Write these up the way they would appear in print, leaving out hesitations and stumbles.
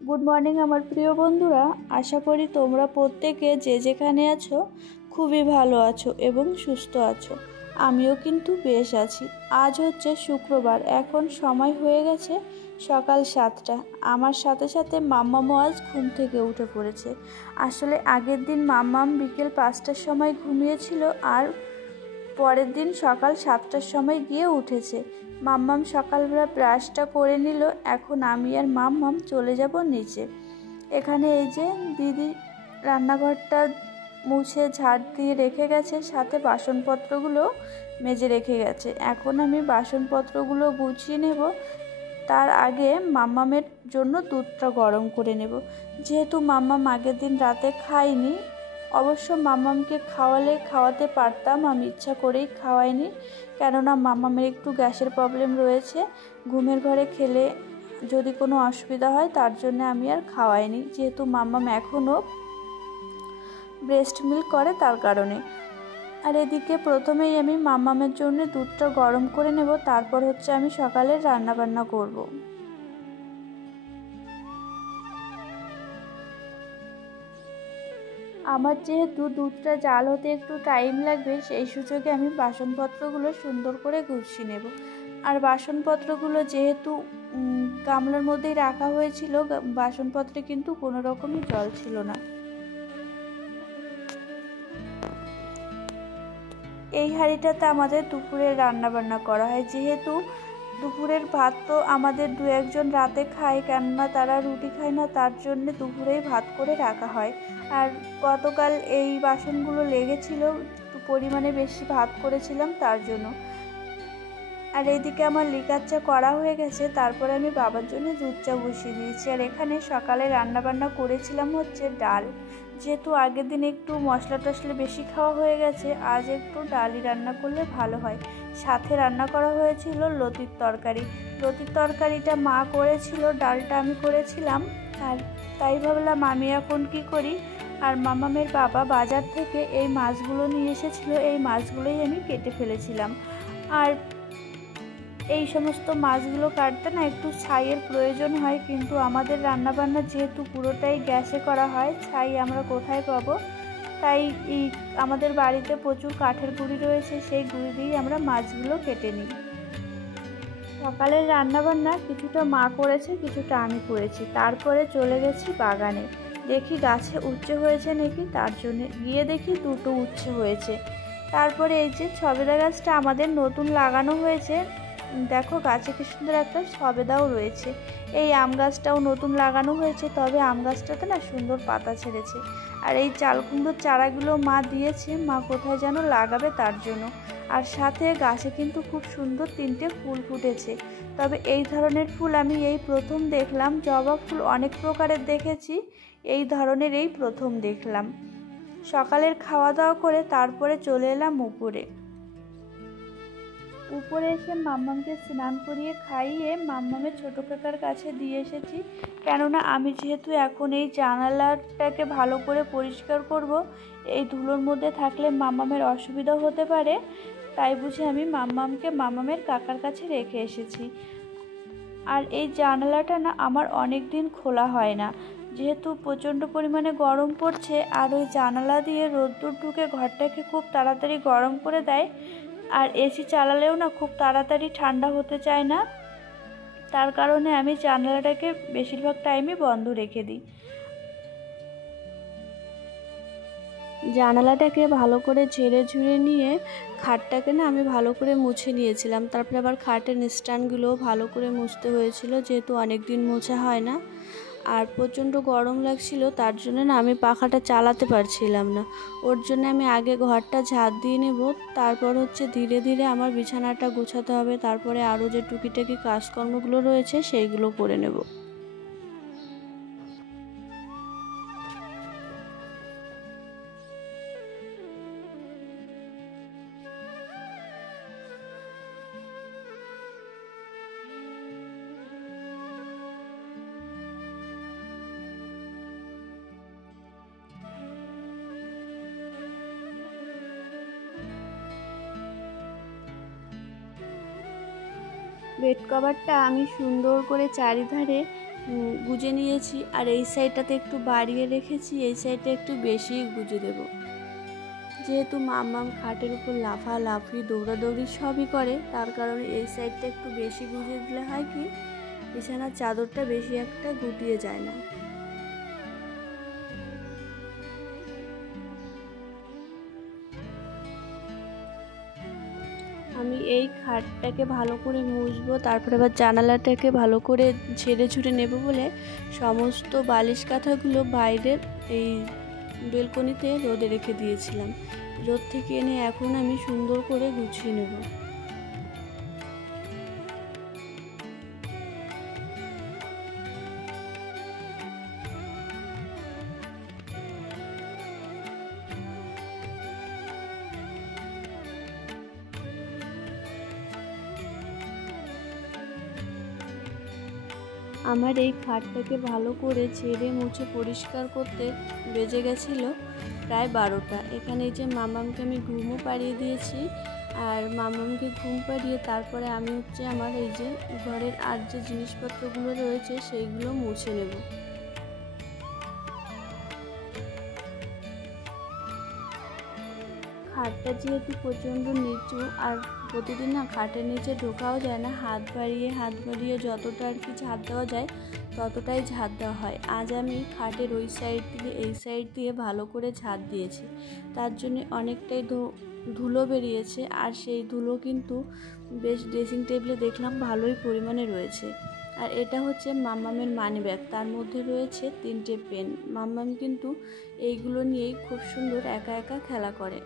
Good morning আমার প্রিয় বন্ধুরা, আশা করি তোমরা প্রত্যেকে যে যেখানে আছো খুবই ভালো আছো এবং সুস্থ আছো। আমিও কিন্তু বেশ আছি। আজ হচ্ছে শুক্রবার, এখন সময় হয়ে গেছে সকাল 7টা। আমার সাথে সাথে মাম্মামও আজ ঘুম থেকে উঠে পড়েছে। আসলে আগের দিন মাম্মাম বিকেল 5টার সময় ঘুমিয়েছিল আর পরের দিন সকাল 7টার সময় গিয়ে উঠেছে। মাম্মাম সকালবেলা ব্রাশটা করে নিল। এখন আমি আর মাম্মাম চলে যাব নিচে। এখানে এই যে দিদি রান্নাঘরটা মুছে ঝাড় দিয়ে রেখে গেছে, সাথে বাসনপত্রগুলো মেজে রেখে গেছে। এখন আমি বাসনপত্রগুলো গুছিয়ে নেব। তার আগে মাম্মামের জন্য দুধটা গরম করে নেব। যেহেতু মাম্মাম আগের দিন রাতে খায়নি, অবশ্য মাম্মামকে খাওয়াতে পারতাম, আমি ইচ্ছা করেই খাওয়াইনি, কেননা মাম্মামের একটু গ্যাসের প্রবলেম রয়েছে। ঘুমের ঘরে খেলে যদি কোনো অসুবিধা হয় তার জন্য আমি আর খাওয়াইনি, যেহেতু মাম্মাম এখনও ব্রেস্ট মিল্ক করে তার কারণে। আর এদিকে প্রথমেই আমি মাম্মামের জন্য দুধটা গরম করে নেব, তারপর হচ্ছে আমি সকালের রান্নাবান্না করব। আমার যেহেতু দুধটা জাল হতে একটু টাইম লাগবে, সেই সুযোগে আমি বাসনপত্রগুলো সুন্দর করে গুছিয়ে নেব। আর বাসনপত্রগুলো যেহেতু গামলার মধ্যেই রাখা হয়েছিল, বাসনপত্রে কিন্তু কোনো রকমই জল ছিল না। এই হাঁড়িটাতে আমাদের দুপুরে রান্নাবান্না করা হয়। যেহেতু দুপুরের ভাত তো আমাদের দু একজন রাতে খায়, কেননা তারা রুটি খায় না, তার জন্য দুপুরেই ভাত করে রাখা হয়। আর গতকাল এই বাসনগুলো লেগেছিল, পরিমাণে বেশি ভাত করেছিলাম তার জন্য। আর এইদিকে আমার লিকার চা করা হয়ে গেছে, তারপরে আমি বাবার জন্য দুধ চা বসিয়ে দিয়েছি। আর এখানে সকালে রান্নাবান্না করেছিলাম হচ্ছে ডাল। যেহেতু আগের দিন একটু মশলা টশলা বেশি খাওয়া হয়ে গেছে, আজ একটু ডালই রান্না করলে ভালো হয়। সাথে রান্না করা হয়েছিল লতির তরকারি। লতির তরকারিটা মা করেছিল, ডালটা আমি করেছিলাম। আর তাই ভাবলাম আমি এখন কি করি। আর মামামের বাবা বাজার থেকে এই মাছগুলো নিয়ে এসেছিল, এই মাছগুলোই আমি কেটে ফেলেছিলাম। আর এই সমস্ত মাছগুলো কাটতে না একটু ছাইয়ের প্রয়োজন হয়, কিন্তু আমাদের রান্নাবান্না যেহেতু পুরোটাই গ্যাসে করা হয়, ছাই আমরা কোথায় পাবো। তাই আমাদের বাড়িতে প্রচুর কাঠের গুঁড়ি রয়েছে, সেই গুঁড়ি দিয়েই আমরা মাছগুলো কেটে নিই। সকালের রান্নাবান্না কিছুটা মা করেছে, কিছুটা আমি করেছি। তারপরে চলে গেছি বাগানে, দেখি গাছে উচ্ছে হয়েছে নাকি, তার জন্য গিয়ে দেখি দুটো উচ্ছে হয়েছে। তারপরে এই যে সবেদা গাছটা আমাদের নতুন লাগানো হয়েছে, দেখো গাছে কি সুন্দর একটা সবেদাও রয়েছে। এই আম গাছটাও নতুন লাগানো হয়েছে, তবে আম গাছটাতে না সুন্দর পাতা ছেড়েছে। আর এই চাল কুমড়োর চারাগুলো মা দিয়েছে, মা কোথায় যেন লাগাবে তার জন্য। আর সাথে গাছে কিন্তু খুব সুন্দর 3টে ফুল ফুটেছে। তবে এই ধরনের ফুল আমি এই প্রথম দেখলাম। জবা ফুল অনেক প্রকারের দেখেছি, এই ধরনের এই প্রথম দেখলাম। সকালের খাওয়া দাওয়া করে তারপরে চলে এলাম উপরে এসে মাম্মামকে স্নান করিয়ে খাইয়ে মাম্মামের ছোটো কাকার কাছে দিয়ে এসেছি। কেননা আমি যেহেতু এখন এই জানালাটাকে ভালো করে পরিষ্কার করব, এই ধুলোর মধ্যে থাকলে মাম্মামের অসুবিধা হতে পারে, তাই বুঝে আমি মাম্মামকে মাম্মামের কাকার কাছে রেখে এসেছি। আর এই জানালাটা না আমার অনেক দিন খোলা হয় না, যেহেতু প্রচণ্ড পরিমাণে গরম পড়ছে। আর ওই জানালা দিয়ে রোদ্দুর ঢুকে ঘরটাকে খুব তাড়াতাড়ি গরম করে দেয়। আর এসি চালালেও না খুব তাড়াতাড়ি ঠান্ডা হতে চায় না, তার কারণে আমি জানালাটাকে বেশিরভাগ টাইমই বন্ধ রেখে দিই। জানালাটাকে ভালো করে ঝেড়ে ঝুড়ে নিয়ে খাটটাকে না আমি ভালো করে মুছে নিয়েছিলাম। তারপরে আবার খাটের স্ট্যান্ডগুলোও ভালো করে মুছতে হয়েছিল, যেহেতু অনেক দিন মোছা হয় না। আর প্রচণ্ড গরম লাগছিল, তার জন্য না আমি পাখাটা চালাতে পারছিলাম না। ওর জন্য আমি আগে ঘরটা ঝাড় দিয়ে নেব, তারপর হচ্ছে ধীরে ধীরে আমার বিছানাটা গোছাতে হবে। তারপরে আরও যে টুকিটাকি কাজকর্মগুলো রয়েছে সেইগুলো করে নেব। বেড কভারটা আমি সুন্দর করে চারিধারে গুজে নিয়েছি। আর এই সাইডটাতে একটু বাড়িয়ে রেখেছি, এই সাইডটা একটু বেশি গুজে দেব। যেহেতু মাম্মাম খাটের উপর লাফালাফি দৌড়াদৌড়ি সবই করে, তার কারণে এই সাইডটা একটু বেশি গুজে দিলে হয় কি বিছানার চাদরটা বেশি একটা গুটিয়ে যায় না। আমি এই খাটটাকে ভালো করে মুছবো, তারপরে আবার জানালাটাকে ভালো করে ঝেড়ে ঝুড়ে নেব বলে সমস্ত বালিশ কাঁথাগুলো বাইরের এই বেলকনিতে রোদে রেখে দিয়েছিলাম। রোদ থেকে এনে এখন আমি সুন্দর করে গুছিয়ে নেব। আমার এই খাটটাকে ভালো করে ঝেড়ে মুছে পরিষ্কার করতে বেজে গেছিলো প্রায় 12টা। এখানে যে মামামকে আমি ঘুমও পাড়িয়ে দিয়েছি, আর মামামকে ঘুম পাড়িয়ে তারপরে আমি আমার এই যে ঘরের আর যে জিনিসপত্রগুলো রয়েছে সেইগুলো মুছে নেব। খাটটা যেহেতু প্রচণ্ড নিচু, আর প্রতিদিন না খাটের নিচে ঢোকাও যায় না, হাত বাড়িয়ে যতটা আর কি ঝাড় দেওয়া যায় ততটাই ঝাড় দেওয়া হয়। আজ আমি খাটের ওই সাইড দিয়ে এই সাইড দিয়ে ভালো করে ঝাড় দিয়েছি, তার জন্য অনেকটাই ধুলো বেরিয়েছে। আর সেই ধুলো কিন্তু বেশ ড্রেসিং টেবিলে দেখলাম ভালোই পরিমাণে রয়েছে। আর এটা হচ্ছে মাম্মামের মানি ব্যাগ, তার মধ্যে রয়েছে 3টে পেন। মাম্মাম কিন্তু এইগুলো নিয়েই খুব সুন্দর একা একা খেলা করে।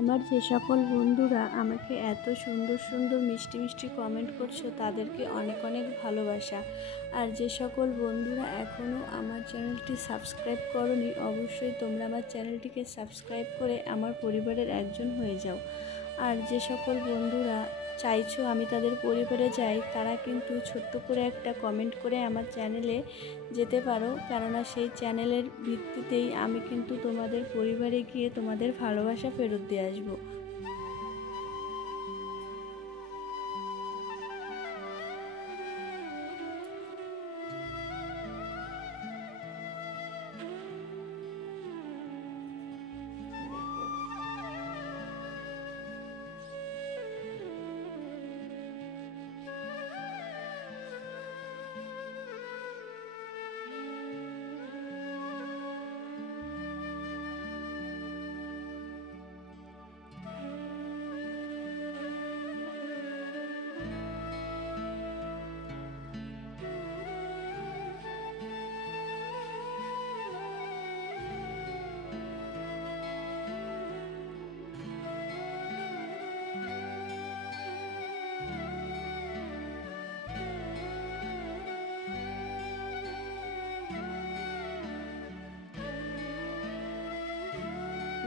আমার যে সকল বন্ধুরা আমাকে এত সুন্দর সুন্দর মিষ্টি মিষ্টি কমেন্ট করছো তাদেরকে অনেক অনেক ভালোবাসা। আর যে সকল বন্ধুরা এখনও আমার চ্যানেলটি সাবস্ক্রাইব করোনি, অবশ্যই তোমরা আমার চ্যানেলটিকে সাবস্ক্রাইব করে আমার পরিবারের একজন হয়ে যাও। আর যে সকল বন্ধুরা চাইছো আমি তাদের পরিবারে যাই, তারা কিন্তু ছোট্ট করে একটা কমেন্ট করে আমার চ্যানেলে যেতে পারো, কেননা সেই চ্যানেলের ভিত্তিতেই আমি কিন্তু তোমাদের পরিবারে গিয়ে তোমাদের ভালোবাসা ফেরত দিয়ে আসবো।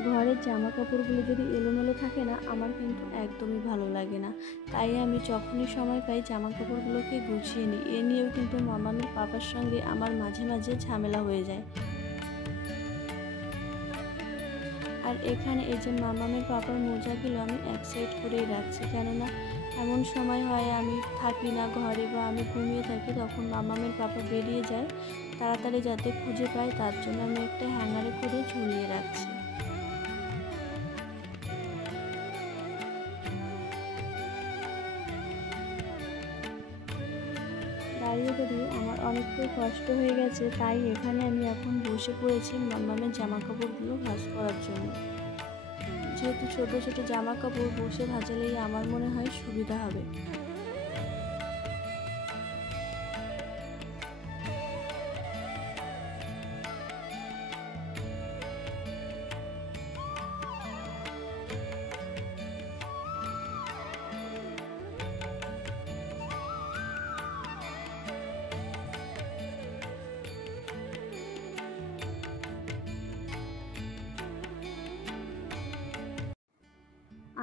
ঘরের জামা কাপড়গুলো যদি এলোমেলো থাকে না, আমার কিন্তু একদমই ভালো লাগে না। তাই আমি যখনই সময় পাই জামা কাপড়গুলোকে গুছিয়ে নিই। এ নিয়েও কিন্তু মামামের পাপার সঙ্গে আমার মাঝে মাঝে ঝামেলা হয়ে যায়। আর এখানে এই যে মামামের পাপার মোজাগুলো আমি এক সাইড করেই রাখছি, কেননা এমন সময় হয় আমি থাকি না ঘরে বা আমি ঘুমিয়ে থাকি, তখন মামামের পাপা বেরিয়ে যায়, তাড়াতাড়ি যাতে খুঁজে পায় তার জন্য আমি একটা হ্যাঙ্গারে করে ঝুলিয়ে রাখছি। দাঁড়িয়ে আমার অনেকটাই কষ্ট হয়ে গেছে, তাই এখানে আমি এখন বসে পড়েছি মাম্মামের জামা কাপড়গুলো ভাঁজ করার জন্য। যেহেতু ছোট ছোট জামা কাপড় বসে ভাজালেই আমার মনে হয় সুবিধা হবে।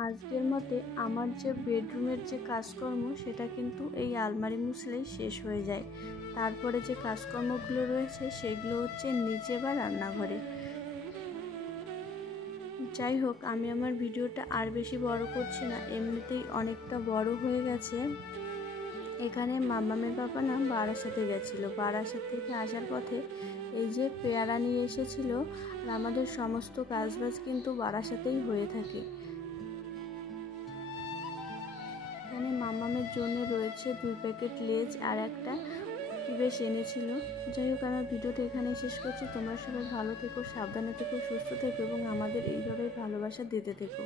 আজকের মতে আমার যে বেডরুমের যে কাজকর্ম সেটা কিন্তু এই আলমারি মুছলেই শেষ হয়ে যায়। তারপরে যে কাজকর্মগুলো রয়েছে সেগুলো হচ্ছে নিচে বা রান্নাঘরে। যাই হোক, আমি আমার ভিডিওটা আর বেশি বড় করছি না, এমনিতেই অনেকটা বড় হয়ে গেছে। এখানে মামামের বাবা না বারাসাতে গেছিলো, বারাসাত থেকে আসার পথে এই যে পেয়ারা নিয়ে এসেছিলো। আর আমাদের সমস্ত কাজবাজ কিন্তু বারাসাতেই হয়ে থাকে। এখানে মামামের জন্য রয়েছে 2 প্যাকেট লেজ আর একটা কি বেশ এনেছিল। যাই হোক, আমার ভিডিওটা এখানেই শেষ করছি। তোমরা সবাই ভালো থেকো, সাবধানে থেকো, সুস্থ থেকো এবং আমাদের এইভাবেই ভালোবাসা দিতে থেকো।